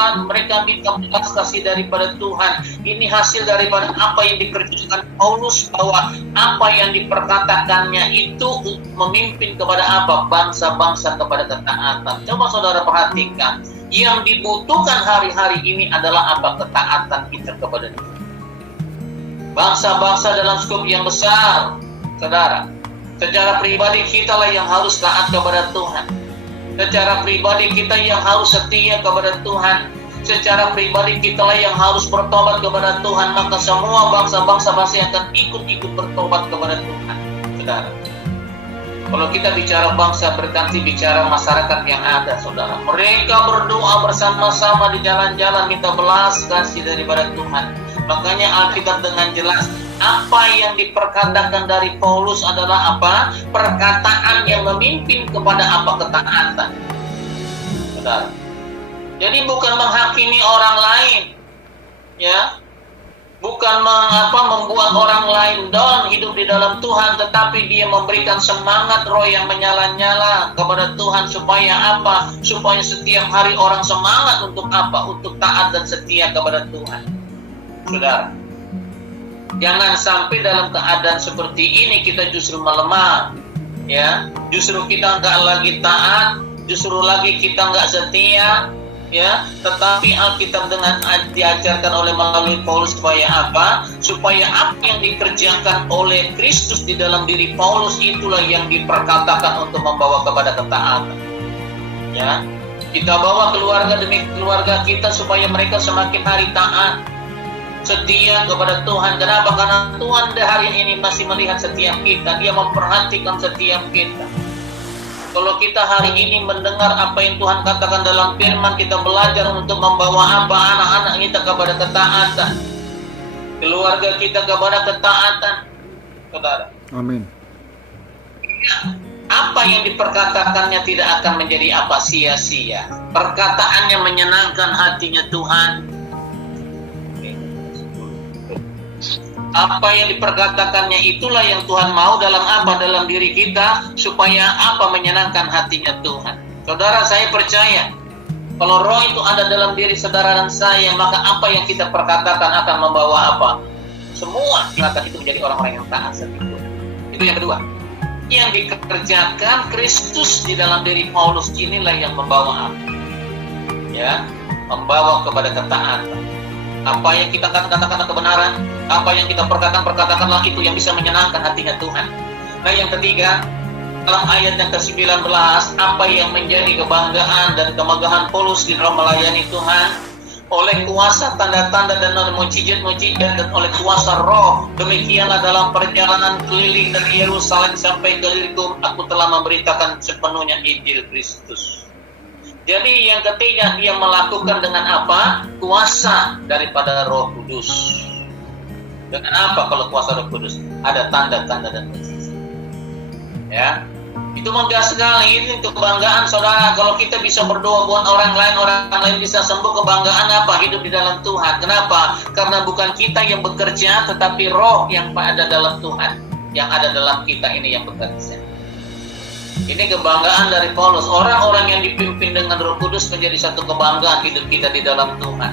jalan, mereka minta belas kasih daripada Tuhan. Ini hasil daripada apa yang dikerjakan Paulus, bahwa apa yang diperkatakannya itu memimpin kepada apa? Bangsa-bangsa kepada ketaatan. Coba saudara perhatikan, yang dibutuhkan hari-hari ini adalah apa? Ketaatan kita kepada Tuhan. Bangsa-bangsa dalam skop yang besar, saudara. Secara pribadi kita lah yang harus taat kepada Tuhan. Secara pribadi kita yang harus setia kepada Tuhan. Secara pribadi kita lah yang harus bertobat kepada Tuhan. Maka semua bangsa-bangsa pasti akan ikut-ikut bertobat kepada Tuhan, saudara. Kalau kita bicara bangsa, berarti bicara masyarakat yang ada, saudara. Mereka berdoa bersama-sama di jalan-jalan minta belas kasih daripada Tuhan. Makanya Alkitab dengan jelas, apa yang diperkatakan dari Paulus adalah apa? Perkataan yang memimpin kepada apa? Ketaatan. Saudara. Jadi bukan menghakimi orang lain, ya. Bukan membuat orang lain down hidup di dalam Tuhan, tetapi dia memberikan semangat roh yang menyala-nyala kepada Tuhan supaya apa? Supaya setiap hari orang semangat untuk apa? Untuk taat dan setia kepada Tuhan. Saudara, jangan sampai dalam keadaan seperti ini kita justru melemah, ya. Justru kita nggak lagi taat, justru lagi kita nggak setia, ya. Tetapi Alkitab dengan diajarkan melalui Paulus supaya apa? Supaya apa yang dikerjakan oleh Kristus di dalam diri Paulus itulah yang diperkatakan untuk membawa kepada ketaatan, ya. Kita bawa keluarga demi keluarga kita supaya mereka semakin hari taat, setia kepada Tuhan. Kenapa? Karena Tuhan hari ini masih melihat setiap kita. Dia memperhatikan setiap kita. Kalau kita hari ini mendengar apa yang Tuhan katakan dalam firman, kita belajar untuk membawa apa? Anak-anak kita kepada ketaatan, keluarga kita kepada ketaatan, saudara. Amin. Apa yang diperkatakannya tidak akan menjadi apa? Sia-sia. Perkataannya menyenangkan hatinya Tuhan. Apa yang diperkatakannya itulah yang Tuhan mau dalam apa? Dalam diri kita, supaya apa? Menyenangkan hatinya Tuhan. Saudara, saya percaya kalau roh itu ada dalam diri saudara dan saya, maka apa yang kita perkatakan akan membawa apa? Semua silakan itu menjadi orang-orang yang taat setiap. Itu yang kedua. Yang dikerjakan Kristus di dalam diri Paulus inilah yang membawa apa? Ya, membawa kepada ketaatan. Apa yang kita katakan kebenaran, apa yang kita perkatakanlah itu yang bisa menyenangkan hatinya Tuhan. Nah, yang ketiga, dalam ayat yang ke-19, apa yang menjadi kebanggaan dan kemegahan Paulus di dalam melayani Tuhan, oleh kuasa tanda-tanda dan mujizat-mujizat dan oleh kuasa roh, demikianlah dalam perjalanan keliling dari Yerusalem sampai ke Ilirikum, aku telah memberitakan sepenuhnya Injil Kristus. Jadi yang ketiga, dia melakukan dengan apa? Kuasa daripada Roh Kudus. Dengan apa kalau kuasa Roh Kudus? Ada tanda-tanda dan mujizat. Ya, itu megah sekali. Ini kebanggaan saudara. Kalau kita bisa berdoa buat orang lain bisa sembuh. Kebanggaan apa? Hidup di dalam Tuhan. Kenapa? Karena bukan kita yang bekerja, tetapi Roh yang ada dalam Tuhan, yang ada dalam kita ini yang bekerja. Ini kebanggaan dari Paulus. Orang-orang yang dipimpin dengan Roh Kudus menjadi satu kebanggaan hidup kita di dalam Tuhan.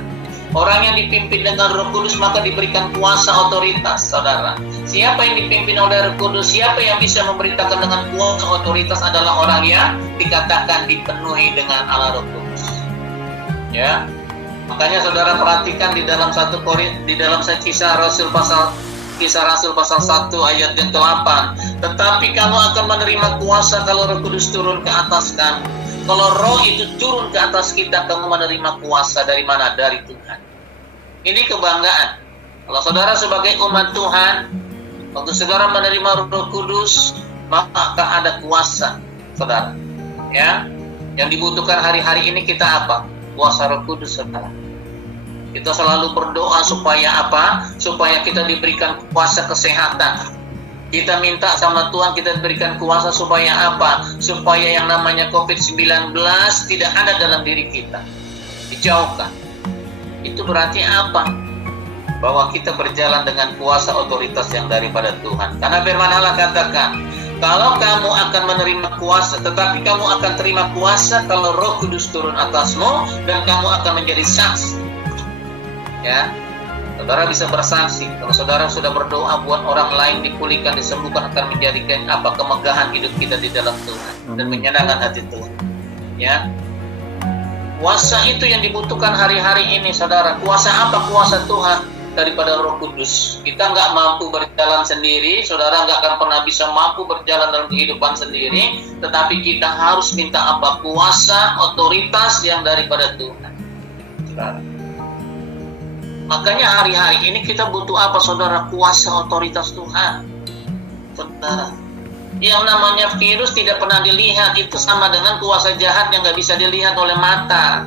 Orang yang dipimpin dengan Roh Kudus maka diberikan kuasa otoritas, saudara. Siapa yang dipimpin oleh Roh Kudus, siapa yang bisa memberitakan dengan kuasa otoritas adalah orang yang dikatakan dipenuhi dengan Allah Roh Kudus. Ya. Makanya saudara perhatikan di dalam Kisah Rasul pasal 1 ayat yang ke-8. Tetapi kamu akan menerima kuasa kalau Roh Kudus turun ke atas kamu. Kalau Roh itu turun ke atas kita, kamu menerima kuasa dari mana? Dari Tuhan. Ini kebanggaan. Kalau saudara sebagai umat Tuhan, waktu saudara menerima Roh Kudus, maka ada kuasa, saudara. Ya, yang dibutuhkan hari-hari ini kita apa? Kuasa Roh Kudus, saudara. Kita selalu berdoa supaya apa? Supaya kita diberikan kuasa kesehatan. Kita minta sama Tuhan, kita diberikan kuasa supaya apa? Supaya yang namanya COVID-19 tidak ada dalam diri kita. Dijauhkan. Itu berarti apa? Bahwa kita berjalan dengan kuasa otoritas yang daripada Tuhan. Karena firman Allah katakan, Kalau kamu akan menerima kuasa, tetapi kamu akan terima kuasa kalau Roh Kudus turun atasmu dan kamu akan menjadi saksi. Ya, saudara bisa bersaksi. Kalau saudara sudah berdoa buat orang lain dipulihkan, disembuhkan, akan menjadikan kemegahan hidup kita di dalam Tuhan dan menyenangkan hati Tuhan. Ya, kuasa itu yang dibutuhkan hari-hari ini, saudara. Kuasa apa? Kuasa Tuhan daripada Roh Kudus. Kita nggak mampu berjalan sendiri, saudara nggak akan pernah bisa mampu berjalan dalam kehidupan sendiri, tetapi kita harus minta apa? Kuasa, otoritas yang daripada Tuhan, saudara. Makanya hari-hari ini kita butuh apa, saudara? Kuasa, otoritas Tuhan, saudara. Yang namanya virus tidak pernah dilihat, itu sama dengan kuasa jahat yang nggak bisa dilihat oleh mata.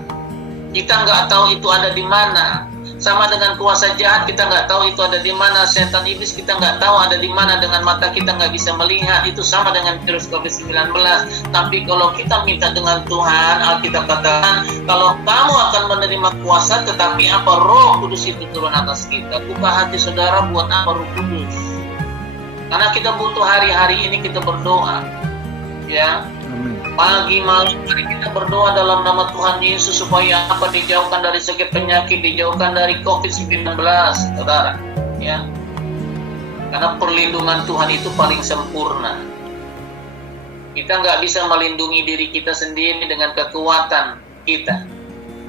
Kita nggak tahu itu ada di mana. Sama dengan kuasa jahat, kita nggak tahu itu ada di mana. Setan iblis kita nggak tahu ada di mana, dengan mata kita nggak bisa melihat. Itu sama dengan virus COVID-19. Tapi kalau kita minta dengan Tuhan, Alkitab katakan, kalau kamu akan menerima kuasa, tetapi apa? Roh Kudus itu turun atas kita. Buka hati saudara, buat apa Roh Kudus? Karena kita butuh hari-hari ini kita berdoa. Ya, pagi malam hari kita berdoa dalam nama Tuhan Yesus supaya apa? Dijauhkan dari sakit penyakit, dijauhkan dari COVID-19, saudara. Ya, karena perlindungan Tuhan itu paling sempurna. Kita nggak bisa melindungi diri kita sendiri dengan kekuatan kita.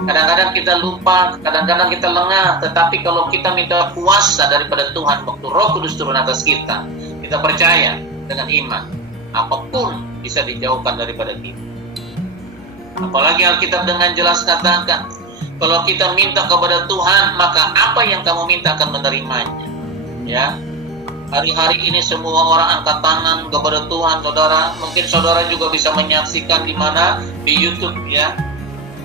Kadang-kadang kita lupa, kadang-kadang kita lengah. Tetapi kalau kita minta kuasa daripada Tuhan, waktu Roh Kudus turun atas kita, kita percaya dengan iman, apapun bisa dijauhkan daripada kita. Apalagi Alkitab dengan jelas katakan, kalau kita minta kepada Tuhan, maka apa yang kamu minta akan menerimanya. Ya, hari-hari ini semua orang angkat tangan kepada Tuhan, saudara. Mungkin saudara juga bisa menyaksikan di mana, di YouTube, ya,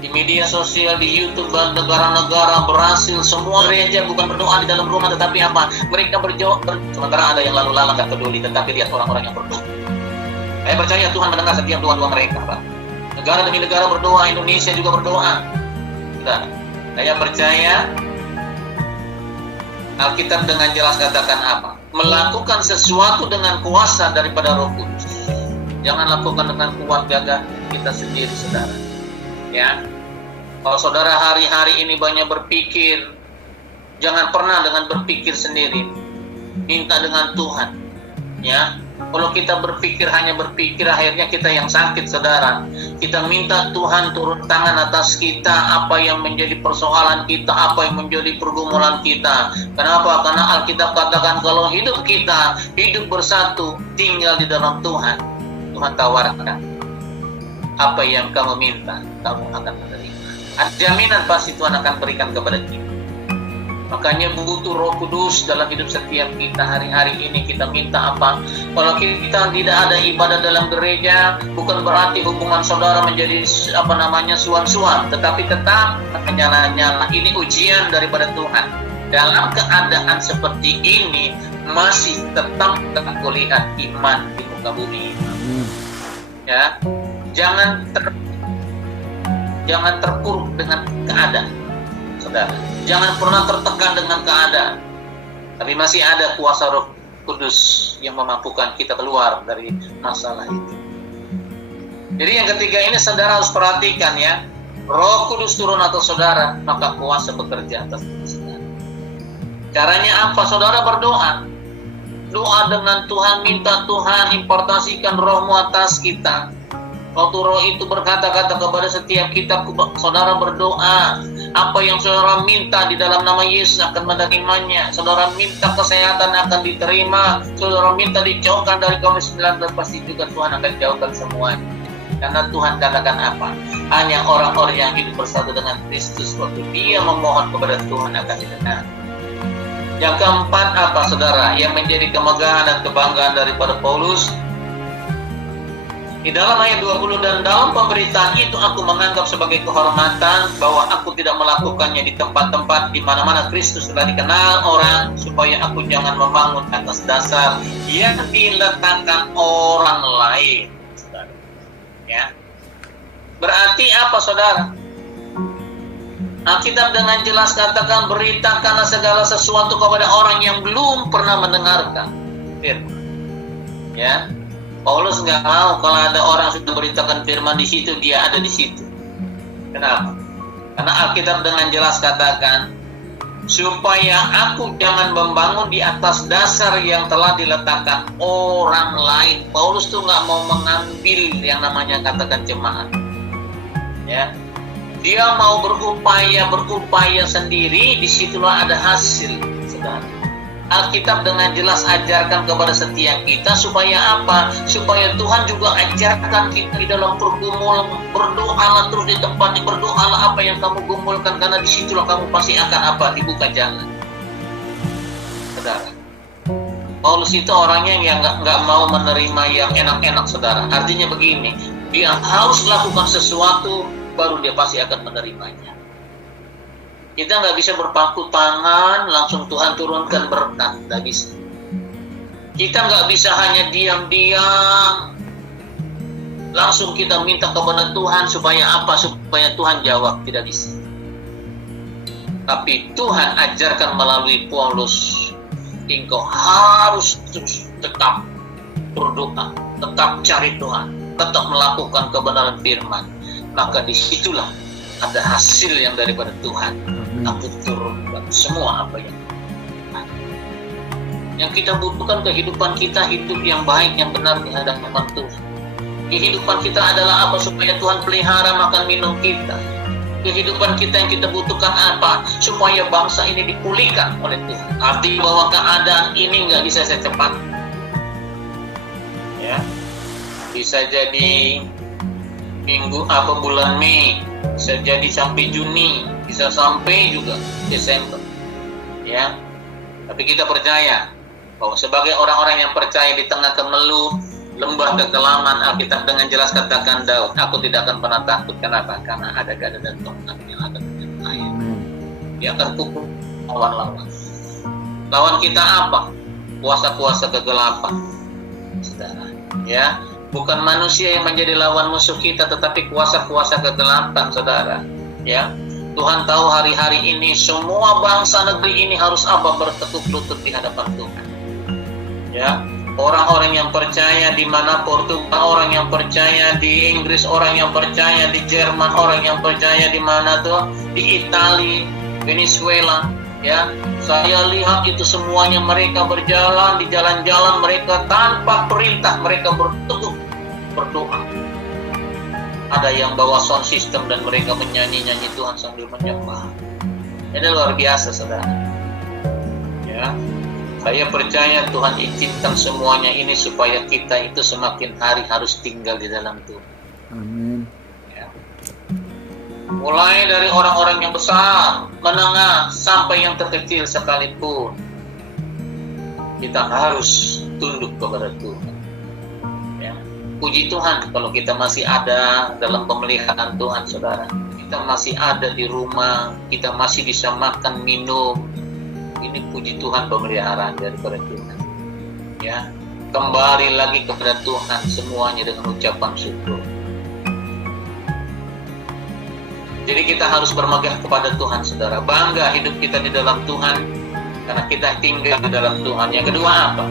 di media sosial, di YouTube, negara-negara berhasil, semua gereja bukan berdoa di dalam rumah, tetapi apa? Mereka berdoa. Sementara ada yang lalu lalang gak peduli, tetapi lihat orang-orang yang berdoa. Saya percaya Tuhan mendengar setiap doa-doa mereka, Pak. Negara demi negara berdoa, Indonesia juga berdoa. Nah, saya percaya Alkitab dengan jelas katakan apa? Melakukan sesuatu dengan kuasa daripada Roh Kudus. Jangan lakukan dengan kuat gagah kita sendiri, saudara. Ya, kalau saudara hari-hari ini banyak berpikir, jangan pernah dengan berpikir sendiri. Minta dengan Tuhan. Ya, kalau kita berpikir hanya berpikir, akhirnya kita yang sakit, saudara. Kita minta Tuhan turun tangan atas kita, apa yang menjadi persoalan kita, apa yang menjadi pergumulan kita. Kenapa? Karena Alkitab katakan kalau hidup kita hidup bersatu, tinggal di dalam Tuhan, Tuhan tawarkan apa yang kamu minta, kamu akan menerima. Ada jaminan pasti Tuhan akan berikan kepada kita. Makanya butuh Roh Kudus dalam hidup setiap kita hari-hari ini. Kita minta apa? Kalau kita tidak ada ibadah dalam gereja, bukan berarti hubungan saudara menjadi suam-suam, tetapi tetap menyala-nyala. Ini ujian daripada Tuhan. Dalam keadaan seperti ini masih tetap kita lihat iman di muka bumi. Ya, jangan terpuruk dengan keadaan, saudara. Jangan pernah tertekan dengan keadaan. Tapi masih ada kuasa Roh Kudus yang memampukan kita keluar dari masalah itu. Jadi yang ketiga ini saudara harus perhatikan, ya. Roh Kudus turun atas saudara, maka kuasa bekerja atas saudara. Caranya apa? Saudara berdoa. Doa dengan Tuhan, minta Tuhan impartasikan Roh-Mu atas kita. Waktu Roh itu berkata-kata kepada setiap kita, saudara berdoa, apa yang saudara minta di dalam nama Yesus akan menerimanya. Saudara minta kesehatan akan diterima. Saudara minta dijauhkan dari COVID-19, pasti juga Tuhan akan jauhkan semuanya. Karena Tuhan katakan apa? Hanya orang-orang yang hidup bersatu dengan Kristus, waktu dia memohon kepada Tuhan akan didengar. Yang keempat apa, saudara? Yang menjadi kemegahan dan kebanggaan daripada Paulus, di dalam ayat 20, dan dalam pemberitaan itu aku menganggap sebagai kehormatan bahwa aku tidak melakukannya di tempat-tempat di mana-mana Kristus telah dikenal orang, supaya aku jangan membangun atas dasar yang diletakkan orang lain. Saudara. Ya. Berarti apa, saudara? Alkitab dengan jelas katakan, beritakanlah segala sesuatu kepada orang yang belum pernah mendengarkan. Ya. Paulus nggak mau kalau ada orang sudah beritakan firman di situ, dia ada di situ. Kenapa? Karena Alkitab dengan jelas katakan, supaya aku jangan membangun di atas dasar yang telah diletakkan orang lain. Paulus tuh nggak mau mengambil yang namanya katakan jemaat. Ya, dia mau berupaya sendiri. Disitulah ada hasil, saudara. Alkitab dengan jelas ajarkan kepada setiap kita supaya apa? Supaya Tuhan juga ajarkan kita di dalam pergumulan. Berdoalah terus di tempat, berdoalah apa yang kamu gumulkan, karena disitulah kamu pasti akan apa? Dibuka jalan. Saudara, Paulus itu orangnya yang nggak mau menerima yang enak-enak, saudara. Artinya begini, dia harus lakukan sesuatu baru dia pasti akan menerimanya. Kita nggak bisa berpangku tangan langsung Tuhan turunkan berkat, nggak bisa. Kita nggak bisa hanya diam-diam langsung kita minta kepada Tuhan supaya apa? Supaya Tuhan jawab, tidak bisa. Tapi Tuhan ajarkan melalui Paulus, engkau harus terus tetap berdoa, tetap cari Tuhan, tetap melakukan kebenaran firman. Maka disitulah ada hasil yang daripada Tuhan. Aku turunkan semua apa yang kita butuhkan. Kehidupan kita hidup yang baik, yang benar di hadapan Tuhan. Kehidupan kita adalah apa? Supaya Tuhan pelihara makan minum kita. Kehidupan kita yang kita butuhkan apa? Supaya bangsa ini dipulihkan oleh Tuhan. Artinya bahwa keadaan ini nggak bisa secepat. Ya, bisa jadi bulan Mei, bisa jadi sampai Juni, bisa sampai juga Desember, ya. Tapi kita percaya bahwa sebagai orang-orang yang percaya di tengah kemeluh lembah kekelaman, Alkitab dengan jelas katakan Daud, aku tidak akan pernah takut. Kenapa? Karena ada gada dan tongkat yang akan menyertai saya. Dia akan pukul lawan-lawan. Lawan kita apa? Kuasa-kuasa kegelapan, saudara. Ya, bukan manusia yang menjadi lawan musuh kita, tetapi kuasa-kuasa kegelapan, saudara. Ya, Tuhan tahu hari-hari ini semua bangsa negeri ini harus apa? Bertekuk lutut di hadapan Tuhan. Ya, orang-orang yang percaya di mana Portugal, orang yang percaya di Inggris, orang yang percaya di Jerman, orang yang percaya di mana tuh? Di Italia, Venezuela. Ya, saya lihat itu semuanya mereka berjalan di jalan-jalan mereka tanpa perintah, mereka bertekuk berdoa. Ada yang bawa sound system dan mereka menyanyi-nyanyi Tuhan sambil menyembah. Ini luar biasa, saudara. Ya, saya percaya Tuhan izinkan semuanya ini supaya kita itu semakin hari harus tinggal di dalam Tuhan. Amin. Ya. Mulai dari orang-orang yang besar, menengah, sampai yang terkecil sekalipun, kita harus tunduk kepada Tuhan. Puji Tuhan kalau kita masih ada dalam pemeliharaan Tuhan, saudara. Kita masih ada di rumah, kita masih bisa makan, minum. Ini puji Tuhan pemeliharaan daripada Tuhan. Ya, kembali lagi kepada Tuhan semuanya dengan ucapan syukur. Jadi kita harus bermegah kepada Tuhan, saudara. Bangga hidup kita di dalam Tuhan karena kita tinggal di dalam Tuhan. Yang kedua apa?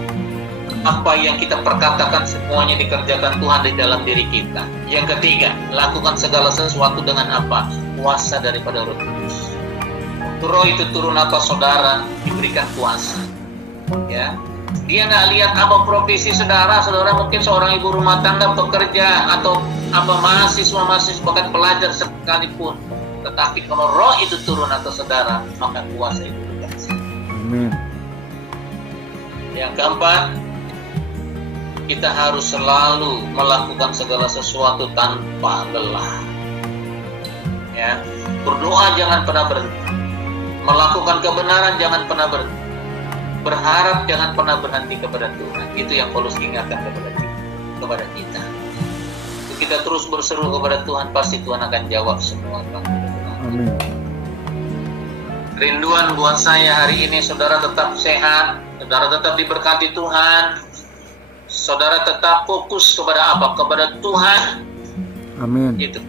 Apa yang kita perkatakan semuanya dikerjakan Tuhan di dalam diri kita. Yang ketiga, lakukan segala sesuatu dengan apa? Kuasa daripada Roh Kudus. Roh itu turun apa, saudara? Diberikan kuasa. Ya, dia nggak lihat apa profesi saudara. Saudara mungkin seorang ibu rumah tangga, pekerja, atau apa mahasiswa, bahkan pelajar sekalipun. Tetapi kalau Roh itu turun atas saudara, maka kuasa itu berkuasa. Amin. Yang keempat, kita harus selalu melakukan segala sesuatu tanpa lelah. Ya, berdoa jangan pernah berhenti. Melakukan kebenaran jangan pernah berhenti. Berharap jangan pernah berhenti kepada Tuhan. Itu yang Paulus ingatkan kepada kita. Kita terus berseru kepada Tuhan, pasti Tuhan akan jawab semua. Amin. Rinduan buat saya hari ini, saudara tetap sehat, saudara tetap diberkati Tuhan. Saudara tetap fokus kepada apa? Kepada Tuhan. Amin. Itu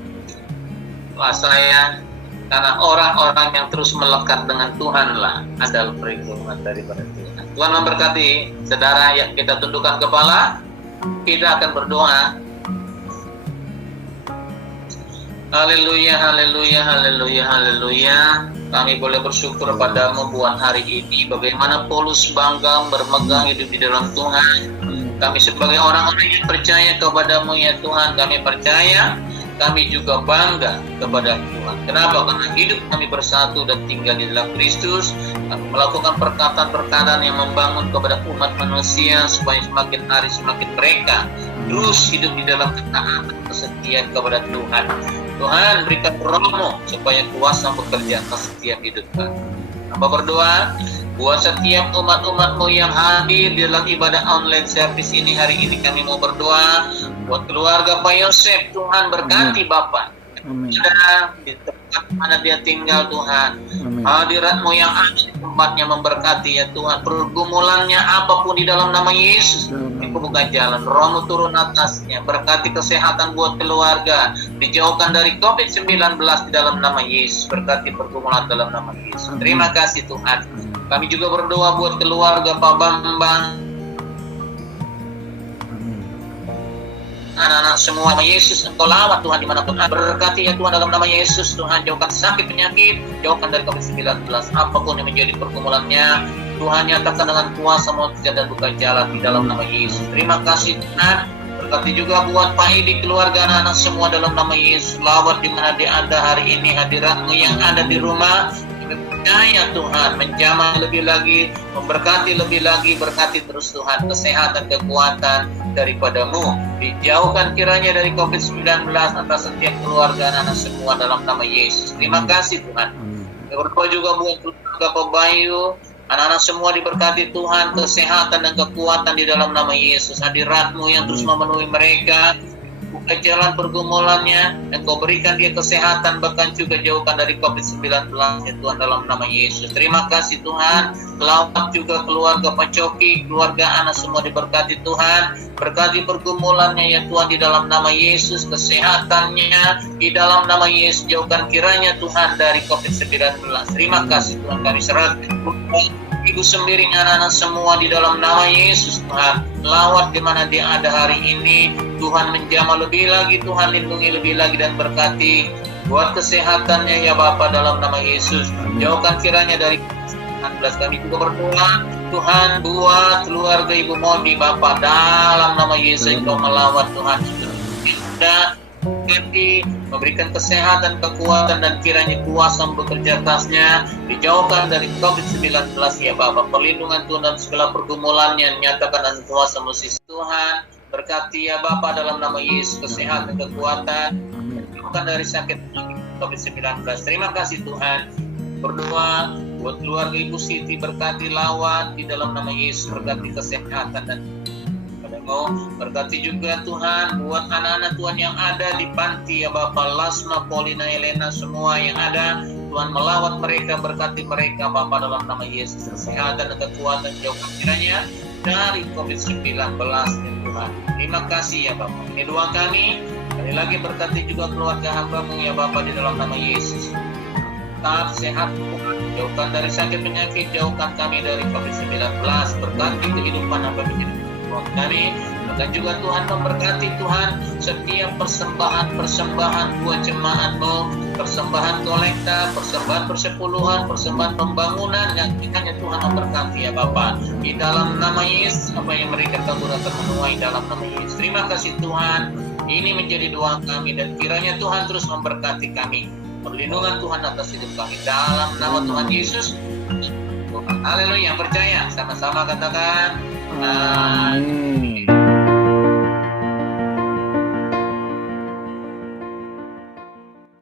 saya, karena orang-orang yang terus melekat dengan Tuhanlah adalah perlindungan daripada Tuhan. Tuhan memberkati, saudara. Ya, kita tundukkan kepala, Kita akan berdoa. Haleluya, haleluya, haleluya, haleluya. Kami boleh bersyukur padamu buat hari ini. Bagaimana Paulus bangga bermegang hidup di dalam Tuhan. Kami sebagai orang-orang yang percaya kepadamu ya Tuhan. Kami percaya, kami juga bangga kepada Tuhan. Kenapa? Karena hidup kami bersatu dan tinggal di dalam Kristus. Kami melakukan perkataan-perkataan yang membangun kepada umat manusia supaya semakin hari semakin mereka terus hidup di dalam ketaatan kesetiaan kepada Tuhan. Tuhan berikan roh-Mu supaya kuasa bekerja atas setiap hidup kami. Hamba berdoa buat setiap umat-umat-Mu yang hadir di dalam ibadah online service ini hari ini. Kami mau berdoa buat keluarga Pak Yosef. Tuhan berkati Bapak. Amin. Ada di tempat mana dia tinggal Tuhan. Amin. Hadirat-Mu yang ada di tempatnya memberkati ya Tuhan. Pergumulannya apapun di dalam nama Yesus, Engkau buka jalan. Roh-Mu turun atasnya. Berkati kesehatan buat keluarga. Dijauhkan dari COVID-19 di dalam nama Yesus. Berkati pergumulan dalam nama Yesus. Amin. Terima kasih Tuhan. Kami juga berdoa buat keluarga Pak Bambang, anak-anak semua nama Yesus. Engkau lawat Tuhan dimanapun ada. Berkati ya Tuhan dalam nama Yesus. Tuhan jauhkan sakit penyakit, jauhkan dari COVID-19. Apapun yang menjadi pergumulannya, Tuhan nyatakan dengan kuasa mujizat dan buka jalan di dalam nama Yesus. Terima kasih Tuhan. Berkati juga buat Pak Edi, keluarga anak-anak semua dalam nama Yesus. Lawat di mana dia ada hari ini. Hadirat-Mu yang ada di rumah, percaya Tuhan menjamah lebih lagi, memberkati lebih lagi. Berkati terus Tuhan kesehatan, kekuatan daripada-Mu. Dijauhkan kiranya dari COVID-19 atas setiap keluarga anak-anak semua dalam nama Yesus. Terima kasih Tuhan. Berdoa juga buat keluarga Pak Bayu, anak-anak semua diberkati Tuhan kesehatan dan kekuatan di dalam nama Yesus. Hadirat-Mu yang terus memenuhi mereka, buka jalan pergumulannya, dan Kau berikan dia kesehatan, bahkan juga jauhkan dari COVID-19 ya Tuhan dalam nama Yesus. Terima kasih Tuhan. Lawat juga keluarga Pak Coki, keluarga anak semua diberkati Tuhan. Berkati pergumulannya ya Tuhan di dalam nama Yesus, kesehatannya di dalam nama Yesus. Jauhkan kiranya Tuhan dari COVID-19. Terima kasih Tuhan. Kami serahkan Ibu Sembiring, anak-anak semua di dalam nama Yesus Tuhan. Lawat di mana dia ada hari ini. Tuhan menjamah lebih lagi, Tuhan lindungi lebih lagi dan berkati buat kesehatannya ya Bapa dalam nama Yesus. Jauhkan kiranya dari 19. Kami juga berdoa Tuhan buat keluarga Ibu Moni Bapa dalam nama Yesus. Engkau melawat Tuhan. Memberikan kesehatan, kekuatan, dan kiranya kuasa bekerja atasnya. Dijauhkan dari COVID-19 ya Bapak. Perlindungan Tuhan dan segala pergumulannya nyatakan dan kuasa musisi Tuhan. Berkati ya Bapak dalam nama Yesus kesehatan, kekuatan, dijauhkan dari sakit COVID-19. Terima kasih Tuhan. Berdoa buat keluarga Ibu Siti, berkati lawat di dalam nama Yesus. Berkati kesehatan dan berkati juga Tuhan buat anak-anak Tuhan yang ada di panti ya Bapak, Lasma, Paulina, Elena, semua yang ada. Tuhan melawat mereka, berkati mereka Bapak dalam nama Yesus. Kesehatan dan kekuatan jauhkan kiranya dari COVID-19 ya Tuhan. Terima kasih ya Bapak. Ini doa kami. Kali lagi berkati juga keluarga hamba-Mu ya Bapak di dalam nama Yesus. Tetap sehat Tuhan. Jauhkan dari sakit penyakit, jauhkan kami dari COVID-19. Berkati kehidupan hamba menjadi kami, dan juga Tuhan memberkati Tuhan setiap persembahan buat jemaat-Mu, persembahan kolekta, persembahan persepuluhan, persembahan pembangunan yang kiranya Tuhan memberkati ya Bapa di dalam nama Yesus. Apa yang mereka kabulkan menuai dalam nama Yesus. Terima kasih Tuhan. Ini menjadi doa kami dan kiranya Tuhan terus memberkati kami. Perlindungan Tuhan atas hidup kami dalam nama Tuhan Yesus. Haleluya. Percaya sama-sama katakan Amin.